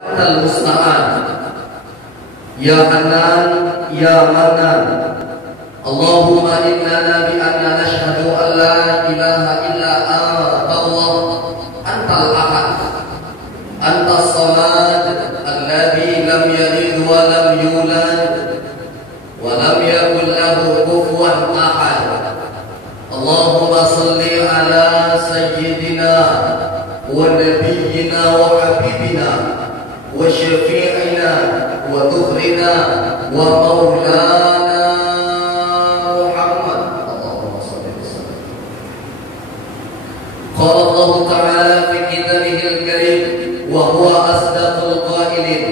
Al-Musta'an. Ya Hanan, Ya Manan. Allahumma innana bi'anna nashhadu an la ilaha illa anta Allah, antal ahad, antas samad, alladhi lam yalid wa lam yulad wa lam yakul lahu kufuwan ahad. Allahumma salli ala sayyidina wa nabiyyina wa habibina wa syafi'ina wa dhuhrina wa maulana Muhammad. Allahumma salli wa sallim. Qala Allah ta'ala fi kitabihil karim wa huwa asdaqul qailin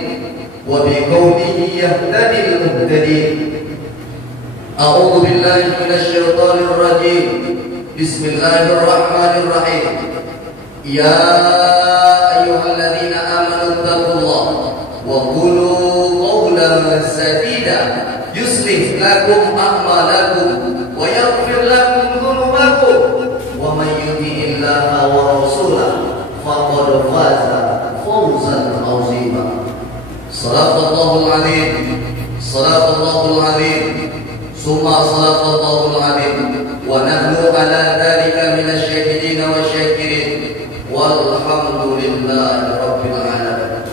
wa bi qawlihi yahtadil muhtadin. A'udzu billahi minasy syaithanir rajim. Bismillahirrahmanirrahim. Ya ayyuhalladzina amanu taqullaha wa qulu qawlan sadida yuslih lakum a'malakum wa yaghfir lakum dhunubakum wa may yuti'illaha wa rasulahu faqad faza fawzan 'azima. Shadaqallahul 'azim. Shadaqallahul 'azim. Summa sadaqallahul 'azim. Wa nahnu 'ala dzalika minasy syahidin wa syakirin. Walhamdulillahi rabbil alamin.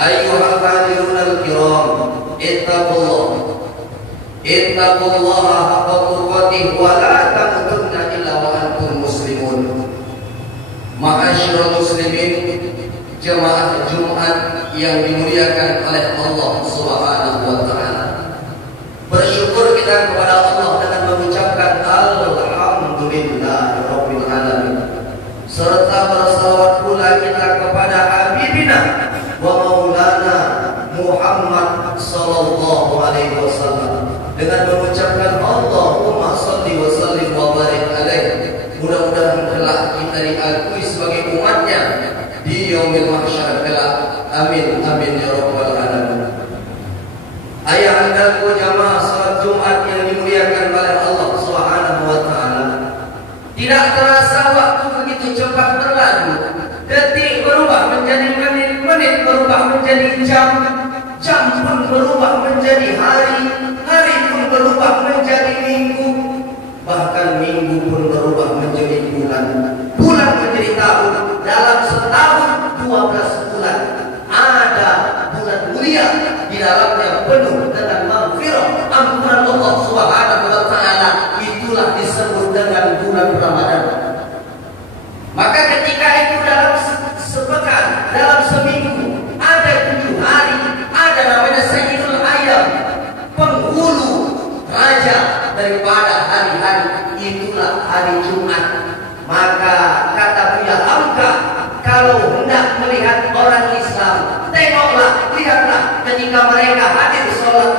Ayyuhal hadirunal kiram, ittaqullaha haqqa tuqatih wa la tamutunna illa wa antum muslimun. Ma'asyiral muslimin, jemaah Jumat yang dimuliakan oleh Allah Subhanahu wa taala. Bersyukur kita kepada Allah dengan mengucapkan alhamdulillahi rabbil alamin. Serta bersalawat pula kita kepada Habibina wa Maulana Muhammad sallallahu alaihi wasallam dengan mengucapkan Allahumma shalli wa sallim wa barik alaihi. Mudah-mudahan kelak kita diakui sebagai umatnya di yaumil mahsyar kelak. Amin amin ya rabbal alamin. Ayahandaku jamaah salat Jumat yang dimuliakan oleh Allah Subhanahu wa taala. Tidak terasa waktu begitu cepat berlalu. Detik berubah menjadi menit, menit berubah menjadi jam, jam pun berubah menjadi hari, hari pun berubah menjadi minggu, bahkan minggu pun berubah menjadi bulan, bulan menjadi tahun. Dalam setahun 12 bulan ada bulan mulia, di dalamnya penuh dengan maghfirah, ampunan Allah Subhanahu wa taala. Itulah disebut dengan bulan Ramadan. Maka ketika itu dalam sepekan, dalam seminggu ada 7 hari, ada namanya Sayyidul Ayyam, penghulu raja daripada hari-hari, itulah hari Jumat. Maka kata Buya Hamka, kalau hendak melihat orang Islam, tengoklah, lihatlah ketika mereka hadir sholat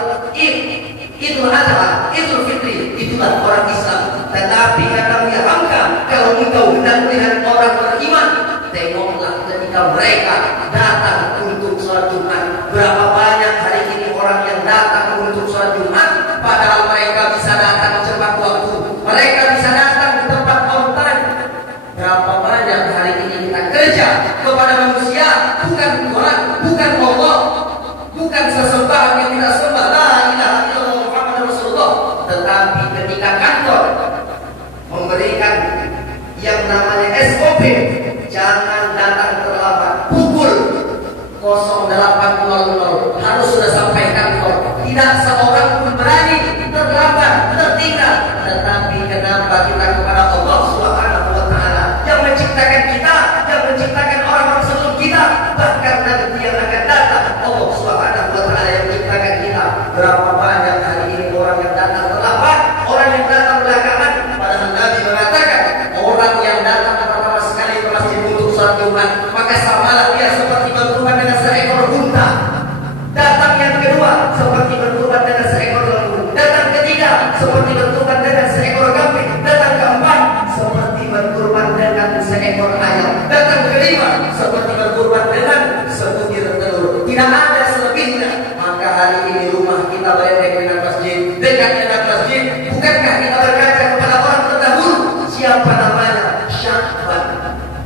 Idul Adha, Idul Fitri, itulah orang Islam. Tetapi kata Buya Hamka, kalau engkau hendak melihat orang beriman, tengoklah ketika mereka datang untuk sholat Jumat. Berapa banyak hari ini orang yang datang untuk sholat Jumat, padahal mereka bisa datang cepat waktu, mereka bisa datang di tempat on time. Berapa banyak hari ini kita kerja kepada manusia, bukan Tuhan, bukan Allah, bukan sesembahan yang kita sembah, la ilaha illallah Muhammadur Rasulullah. Tetapi ketika kantor memberikan yang namanya SOP, jangan datang terlambat, pukul 08.00 harus sudah sampai kantor. Tidak seorang pun berani terlambat, tertinggal. Tetapi kenapa kita kepada Allah Subhanahu wa taala yang menciptakan kita, yang menciptakan orang-orang sebelum kita, bahkan nanti yang akan datang, Allah Subhanahu wa taala yang menciptakan kita. Berapa banyak hari ini orang yang datang terlambat, orang yang datang belakangan, padahal Nabi mengatakan orang yang datang pertama sekali ke masjid untuk sholat Jumat, maka samalah dia seperti berkorban dengan seekor unta. Datang yang kedua seperti berkorban dengan seekor lembu. Datang ketiga seperti berkorban dengan seekor kambing. Datang keempat seperti berkorban dengan seekor ayam. Datang kelima seperti berkorban dengan sebutir telur. Tidak ada selebihnya. Maka hari ini rumah kita berdek dengan masjid, dekat dengan masjid. Bukankah kita berkaca kepada orang terdahulu? Siapa namanya? Syakban.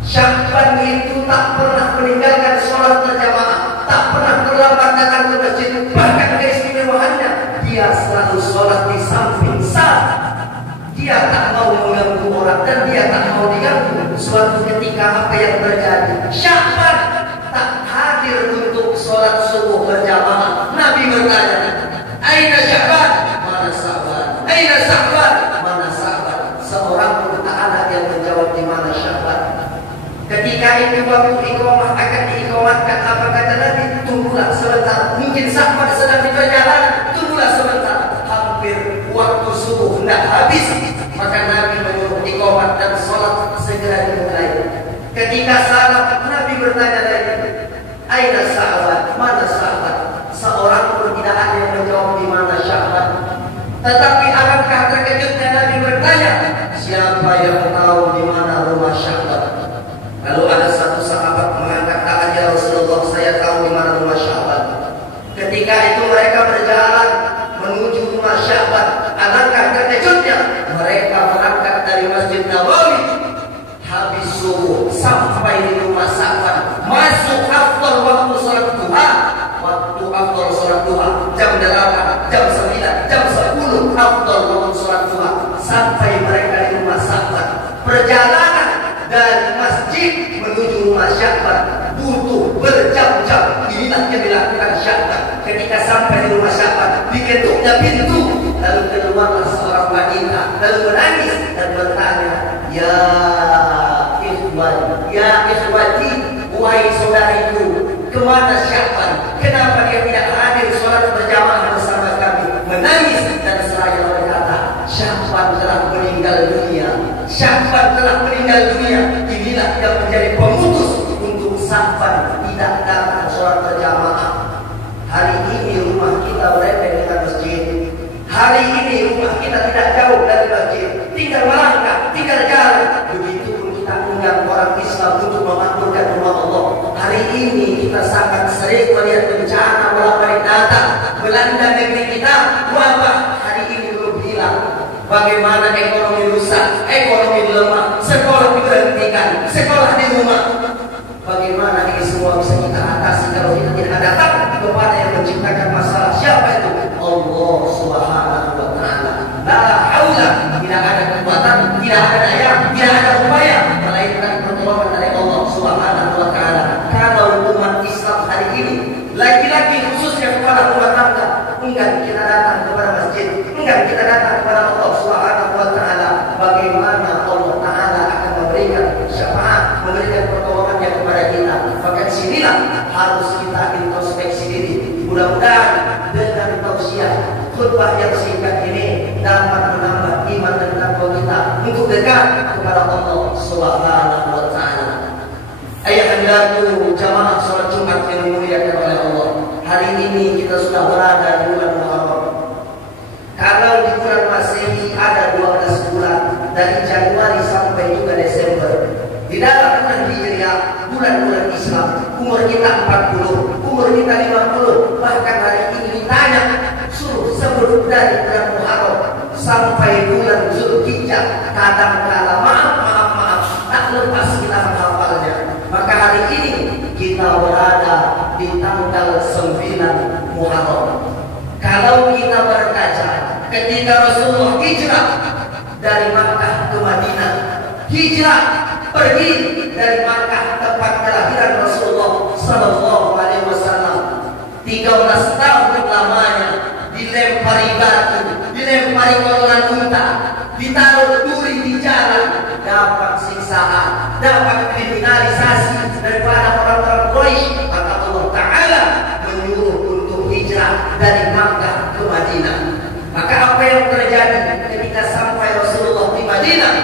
Syakban itu tak pernah meninggalkan sholat berjamaah. suatu ketika apa yang terjadi? Sya'ban tak hadir untuk sholat subuh berjamaah. Nabi bertanya, aina Sya'ban? Mana Sya'ban? Aina Sya'ban? Mana Sya'ban? Seorang pun tak ada yang menjawab di mana Sya'ban. Ketika itu waktu iqamah akan diiqamahkan, apa kata Nabi? Tunggulah sebentar. Mungkin Sya'ban sedang di perjalanan, tunggulah sebentar. Hampir waktu subuh hendak habis, maka Nabi menyuruh iqamah dan sholat segera dimulai. Ketika salat, Nabi bertanya lagi, aina Sya'ban? Mana Sya'ban? Seorang pun tidak ada yang menjawab di mana Sya'ban. Tetapi alangkah terkejutnya Nabi bertanya, siapa yang tahu di mana rumah Sya'ban? Lalu ada satu sahabat mengangkat tangan, ya Rasulullah, saya tahu di mana rumah Sya'ban. Ketika itu mereka berjalan menuju rumah Sya'ban. Alangkah terkejutnya, mereka berangkat dari Masjid Nabawi. Habis subuh sampai di rumah Sya'ban, masuk afdal waktu sholat duha. Waktu afdal sholat duha jam 8, jam 9, jam 10 afdal waktu sholat duha. Sampai mereka di rumah Sya'ban. Perjalanan dari masjid menuju rumah Sya'ban butuh berjam-jam. Inilah yang dilakukan Sya'ban. Ketika sampai di rumah Sya'ban, diketuknya pintu, lalu keluarlah seorang wanita, lalu menangis dan bertanya, ya ikhwan, ya ikhwati, wahai saudariku, kemana Sya'ban? Kenapa dia tidak hadir sholat berjamaah bersama kami? Menangis dan seraya berkata, Sya'ban telah meninggal dunia. Sya'ban telah meninggal dunia. Inilah yang menjadi pemutus untuk Sya'ban tidak datang sholat berjamaah. Hari ini rumah kita berada dengan masjid. Hari ini rumah kita tidak jauh dari masjid. Tinggal melangkah, tinggal jalan. Begitu pun kita undang orang Islam untuk memakmurkan rumah Allah. Hari ini kita sangat sering melihat bencana bolak-balik datang melanda negeri kita. Wabah hari ini belum hilang. Bagaimana ekonomi rusak, ekonomi lemah, sekolah diberhentikan, sekolah di rumah. Bagaimana ini semua bisa kita atasi kalau kita tidak datang kepada yang menciptakan masalah? Siapa itu? Allah Subhanahu wa Ta'ala. La haula, tidak ada kekuatan, tidak ada daya, tidak ada upaya melainkan pertolongan dari Allah Subhanahu wa Ta'ala. Kalau umat Islam hari ini, laki-laki khususnya kepada rumah tangga, enggan kita datang kepada masjid, enggan kita datang kepada Allah Subhanahu wa Ta'ala, bagaimana Allah Ta'ala akan memberikan syafaat, memberikan pertolongannya kepada kita? Maka disinilah harus kita introspeksi diri. Mudah-mudahan dengan tausiah khutbah yang singkat ini dapat menambah iman dan takwa kita untuk dekat kepada Allah Subhanahu wa Ta'ala. Ayat-ayat jamaah salat Jumat yang dimuliakan oleh Allah. Hari ini kita sudah berada di bulan Muharram. Kalau di bulan Masehi ada 12 bulan dari Januari sampai juga Desember. Di dalam bulan Hijriah, bulan-bulan Islam, umur kita 40, umur kita 50. Bahkan hari ini ditanya, suruh sebelum dari bulan Muharram sampai bulan Zulhijjah, kadang-kala maaf, tak lepas kita menghafalnya. Maka hari ini kita berada di tanggal 9 Muharram. Kalau kita berkaca ketika Rasulullah hijrah dari Makkah ke Madinah, hijrah pergi dari Makkah tempat kelahiran Rasulullah Sallallahu Alaihi Wasallam, 13 tahun lamanya dilempari batu, dilempari kotoran unta, ditaruh duri di jalan, dapat siksaan, dapat kriminalisasi daripada orang-orang Quraisy. Maka Allah Ta'ala menyuruh untuk hijrah dari Makkah ke Madinah. Maka apa yang terjadi ketika sampai Rasulullah di Madinah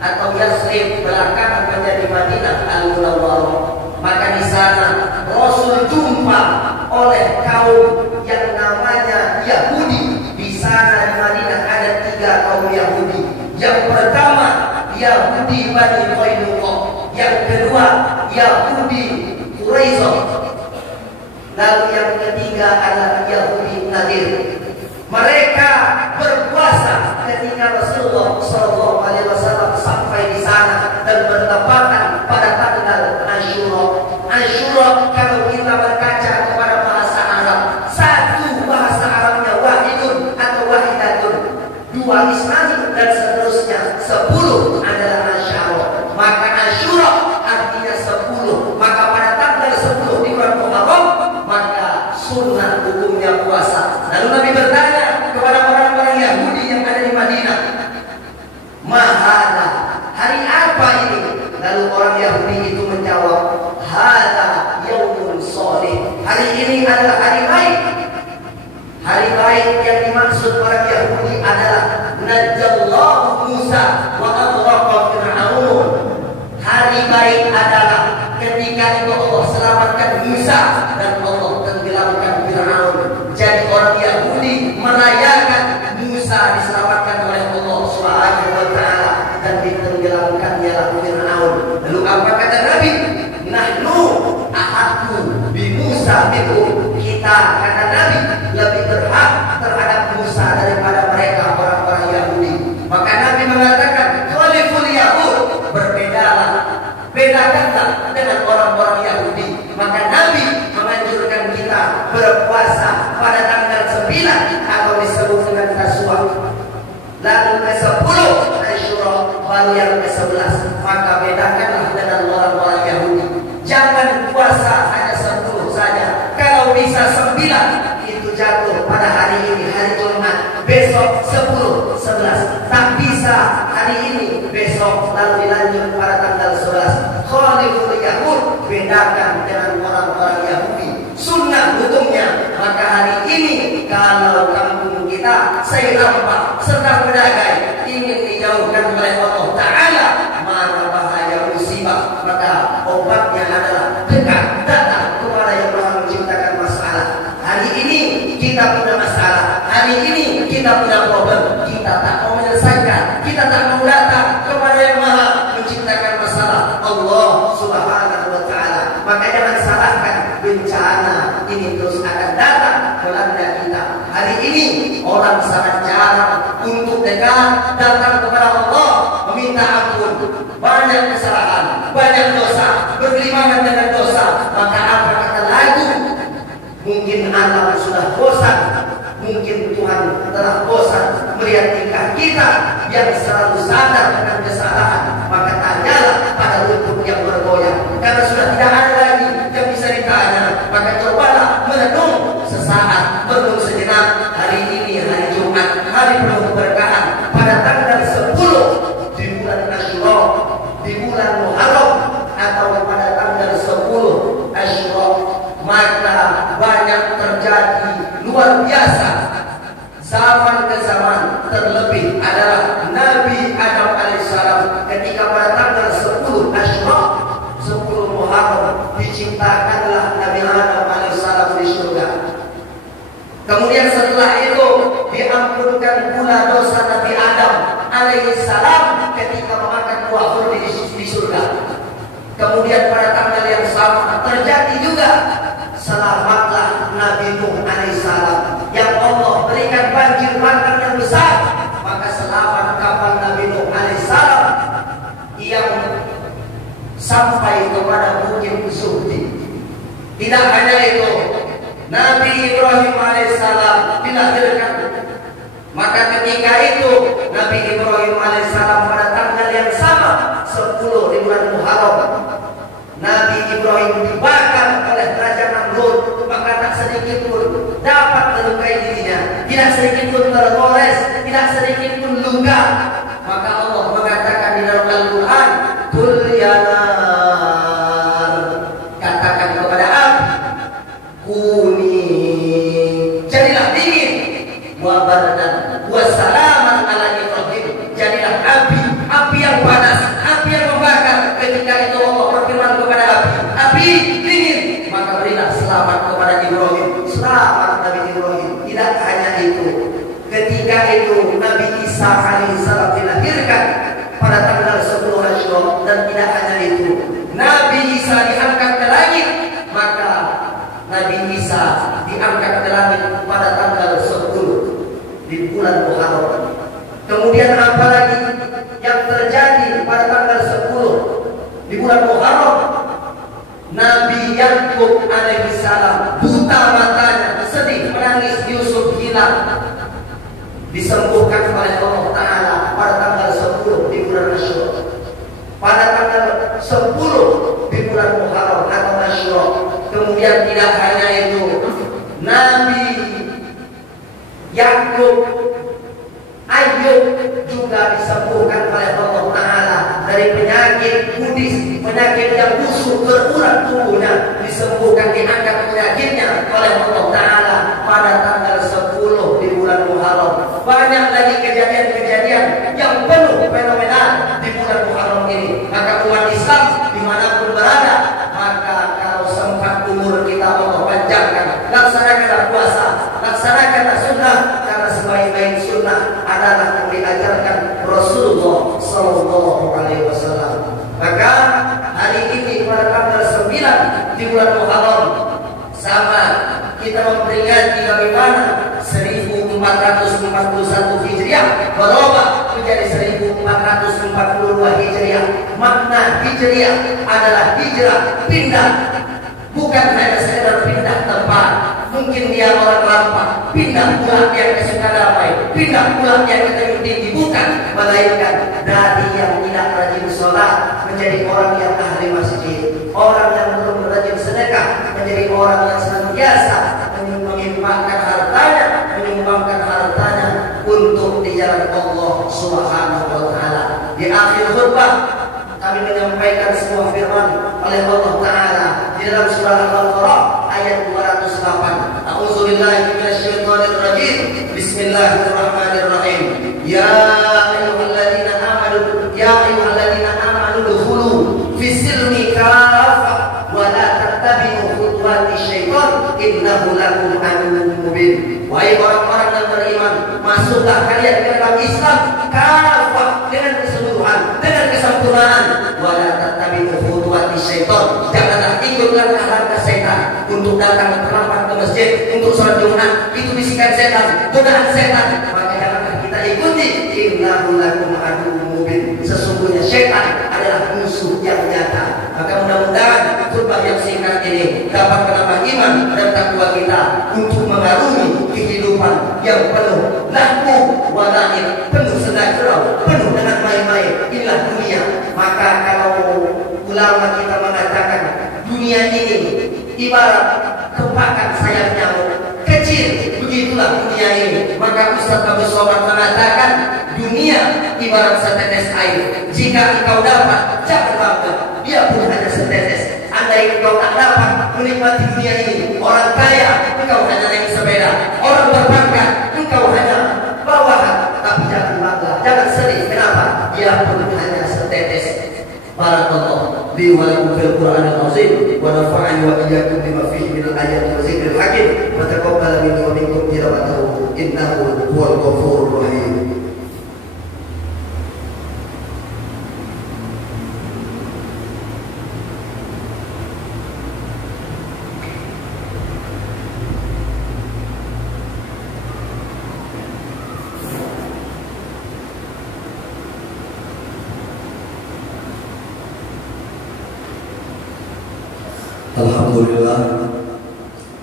atau Yasrib belakangan menjadi Madinah Al-Munawwarah, maka di sana Rasul jumpa oleh kaum yang namanya Yahudi. Di sana di Madinah ada 3 kaum Yahudi. Yang pertama Yahudi Bani Qainuqa, yang kedua Yahudi Quraisyah, lalu yang ketiga adalah Yahudi Nadir. Mereka berpuasa ketika Rasulullah Sallallahu Alaihi Wasallam sampai di sana dan bertepatan pada tanggal Asyura. Asyura kalau kita berkaca kepada bahasa Arab, satu bahasa Arabnya wahidun atau wahidatun, 2 Islami dan seterusnya, 10 adalah Asyara. Maka Asyura hari ini adalah hari baik. Hari baik yang dimaksud orang Yahudi adalah Najallahu Musa wa aghraqa Fir'aun. Hari baik adalah ketika itu Allah selamatkan Musa dan Allah tenggelamkan Fir'aun. Jadi orang Yahudi merayakan Musa diselamatkan oleh Allah Subhanahu wa taala dan ditenggelamkannya Fir'aun. Lalu apa kata Nabi? Nahnu ahaqqu bi Musa minhum. Kita, kata Nabi, lebih berhak terhadap Musa daripada mereka orang-orang Yahudi. Maka Nabi mengatakan, khaliful Yahud, berbedalah, bedakanlah dengan orang-orang Yahudi. Maka Nabi menganjurkan kita berpuasa pada tanggal 9 atau disebut dengan Tasu'a. Lalu ke-10 Asyura, baru yang ke-11. Maka bedakanlah dengan orang-orang Yahudi. Jangan puasa hanya 10 saja. Kalau bisa 9 itu jatuh pada hari ini, hari Jumat. Besok 10, 11. Tak bisa hari ini, besok lalu dilanjut pada tanggal 11. Khaliful Yahud, bedakan dengan orang-orang Yahudi. Sunnah hukumnya. Maka hari ini kalau kampung kita Sairamba sedang berdagai ingin dijauhkan oleh Allah Ta'ala mara bahaya musibah, maka obatnya adalah dekat datang kepada yang Maha menciptakan masalah. Hari ini kita punya masalah, hari ini kita punya problem, kita tak mau menyelesaikan, kita tak mau datang kepada yang Maha menciptakan masalah, Allah Subhanahu wa taala. Maka jangan salahkan bencana ini terus akan datang melanda kita. Hari ini orang sangat jarang untuk dekat datang kepada Allah meminta ampun. Banyak kesalahan, banyak dosa, bergelimangan dengan dosa. Maka apa kata lagu? Mungkin Allah sudah bosan, mungkin Tuhan telah bosan melihat tingkah kita yang selalu sadar dengan kesalahan. Maka tanyalah pada rumput yang bergoyang, karena sudah tidak ada lagi yang bisa ditanya. Maka cobalah merenung sesaat, merenung sejenak. Hari ini hari Jumat, hari penuh keberkahan, pada tanggal 10 di bulan Asyura, di bulan Muharram, atau pada tanggal 10 Asyura, maka banyak terjadi luar biasa zaman ke zaman. Terlebih adalah Nabi Adam alaihissalam ketika pada tanggal 10 Asyura, 10 Muharram, diciptakanlah Nabi Adam alaihissalam di surga. Kemudian setelah itu diampunkan pula dosa Nabi Adam alaihissalam ketika memakan buah kurma di surga. Kemudian pada tanggal yang sama terjadi juga selamatlah Nabi Nuh alaihissalam yang Allah berikan banjir bandang yang besar. Maka selamat kapal Nabi Nuh alaihissalam yang sampai kepada Bukit Zuhdi. Tidak hanya itu, Nabi Ibrahim alaihissalam dilahirkan. Maka ketika itu Nabi Ibrahim alaihissalam pada tanggal yang sama 10 di bulan Muharram, Nabi Ibrahim dibakar oleh Raja Namrud. Maka tak sedikit pun dapat melukai dirinya, tidak sedikit pun tergores, tidak sedikit pun luka. Maka Allah mengatakan di dalam Al-Quran, Qul ya nar, katakan kepada api, kuni, jadilah dingin, wa bardan wa salaman ala Ibrahim, jadilah api yang panas, api yang membakar. Ketika itu Allah berfirman kepada api dingin, maka berilah selamat kepada Ibrahim, selamat Nabi Ibrahim. Tidak hanya itu, ketika itu Nabi Isa alaihissalam dilahirkan pada tanggal 10 Asyura. Dan tidak hanya itu, Nabi Isa diangkat ke langit. Maka Nabi Isa diangkat ke langit pada tanggal 10 di bulan Muharram. Kemudian apa lagi yang terjadi pada tanggal 10 di bulan Muharram? Nabi Yakub alaihissalam buta matanya, sedih, menangis, Yusuf hilang, disembuhkan oleh Allah Ta'ala pada tanggal 10 di bulan Asyura. Pada tanggal 10 di bulan Muharram atau Asyura. Kemudian tidak hanya itu, Nabi Yakub Ayub juga disembuhkan oleh Allah Ta'ala dari penyakit kudis, penyakit yang busuk berurat tubuhnya, disembuhkan, diangkat penyakitnya oleh Allah Ta'ala pada tanggal 10 di bulan Muharram. Banyak lagi kejadian-kejadian yang penuh fenomenal di bulan Muharram ini. Maka umat Islam dimanapun berada, maka kalau sempat umur kita Allah panjangkan, laksanakanlah puasa, laksanakanlah sunnah, karena sebaik-baik sunnah adalah yang diajarkan Rasulullah Sallallahu Alaihi Wasallam. Maka hari ini pada tanggal 9 di bulan Muharram, sama kita memperingati bagaimana 1441 Hijriah berubah menjadi 1442 Hijriah. Makna Hijriah adalah hijrah, pindah, bukan hanya sekedar pindah tempat. Mungkin dia orang lampak, pindah pulang dia ke Sukadamai, pindah pulang dia ke Tanjung Tinggi, bukan, melainkan dari yang tidak rajin sholat menjadi orang yang ahli masjid, orang yang belum rajin sedekah menjadi orang yang senantiasa menyumbangkan hartanya untuk di jalan Allah Subhanahu wa Ta'ala. Di akhir khutbah kami menyampaikan sebuah firman oleh Allah Ta'ala di dalam surah Al-Baqarah ayat 208. A'udzubillahi minasyaitonir rajim. Bismillahirrahmanirrahim. Ya ayyuhalladzina amanu dukhulu fis-silmi kafah wa la tattabi'u khutuwati syaitan innahu lakum aduwwun mubin. Wahai orang-orang yang beriman, masuklah kalian ke dalam Islam kafah, dengan keseluruhan, dengan kesempurnaan. Wala tattabi'u khutuwati syaitan. Janganlah ikut langkah-langkah setan untuk datang terlambat ke masjid, untuk sholat Jumat. Itu bisikan setan, godaan setan. Maka janganlah kita ikuti. Innahu lakum aduwwun mubin. Sesungguhnya setan adalah musuh yang nyata. Maka mudah-mudahan khutbah yang singkat ini dapat menambah iman dan takwa kita untuk mengarungi kehidupan yang penuh lahu walain, penuh senang-senang, penuh dengan main-main. Inilah dunia. Maka kalau ulama kita mengatakan dunia ini ibarat kepakan sayap nyamuk, kecil, begitulah dunia ini. Maka Ustaz Abu Somad mengatakan dunia ibarat setetes air. Jika engkau dapat, jangan bangga, dia pun hanya setetes. Andai engkau tak dapat menikmati dunia ini, orang kaya engkau hanya naik sepeda, orang berpangkat engkau hanya bawahan. Tapi jangan bangga, jangan sedih. Kenapa? Dia pun hanya setetes. Barakallahu li wa lakum fil Qur'anil azim wa nafa'ani wa iyyakum bima fihi minal ayati wa zikril hakim wa taqabbal minni wa minkum tilawatahu innahu huwal ghafurur rahim.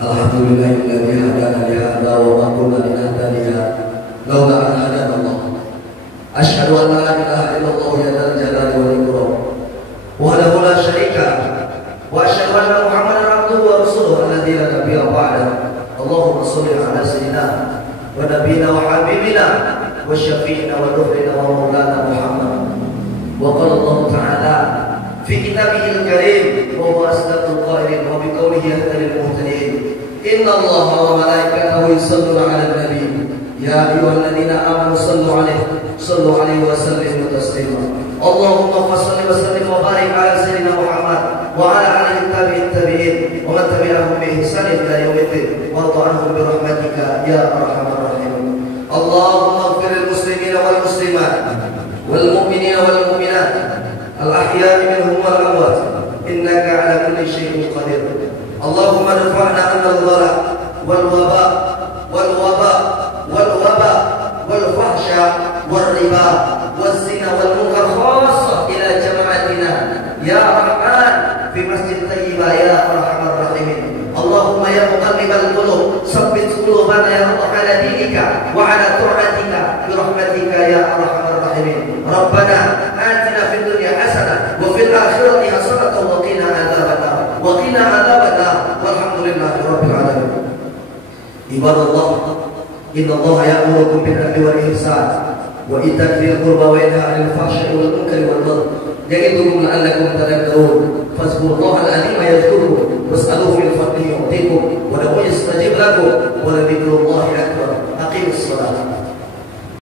Alhamdulillahilladzi hadana li hadza wa ma kunna linahtadiya laula an hadana Allah. Asyhadu an la ilaha illallah ya dzal jalali wal ikram wahdahu la syarika wa asyhadu anna Muhammadan abduhu wa rasuluhu alladzi la nabiyya ba'dahu. Allahumma shalli ala sayyidina wa nabiyyina wa habibina wa syafi'ina wa dhuhrina wa maulana Muhammad. Wa qala Allah ta'ala في كتابه الكريم وهو أصدق القائلين وبقوله يهدى للمهتدين إن الله وملائكته يصلون على النبي يا أيها الذين آمنوا صلوا عليه وسلموا تسليما. اللهم صل وسلم وبارك على سيدنا محمد وعلى آله التابعين ومن تبعهم بإحسان إلى يوم الدين وارض عنهم برحمتك يا أرحم الراحمين. اللهم اغفر للمسلمين والمسلمات والمؤمنين والمؤمنات الأحياء منهم والأموات إنك على كل شيء قدير. اللهم ارفعنا عنا الغلا والوباء والفحشاء والربا والزنا والمنكر خاصة إلى جماعتنا يا رحمن في مسجد طيبة يا أرحم الراحمين. اللهم يا مقلب القلوب ثبت قلوبنا يا رب على دينك وعلى طاعتك برحمتك يا أرحم الراحمين. ربنا آتنا في الدنيا حسنة وفي الآخرة حسنة وقنا عذاب النار والحمد لله رب العالمين. عباد الله إن الله يأمركم بالعدل والإحسان وإيتاء ذي القربى وينهى عن الفحشاء والمنكر والبغي يعظكم لعلكم تذكرون فاذكروا الله العظيم يذكركم واسألوه في الفضل يعطيكم ولو يستجيب لكم ولذكر الله أكبر أقيموا الصلاة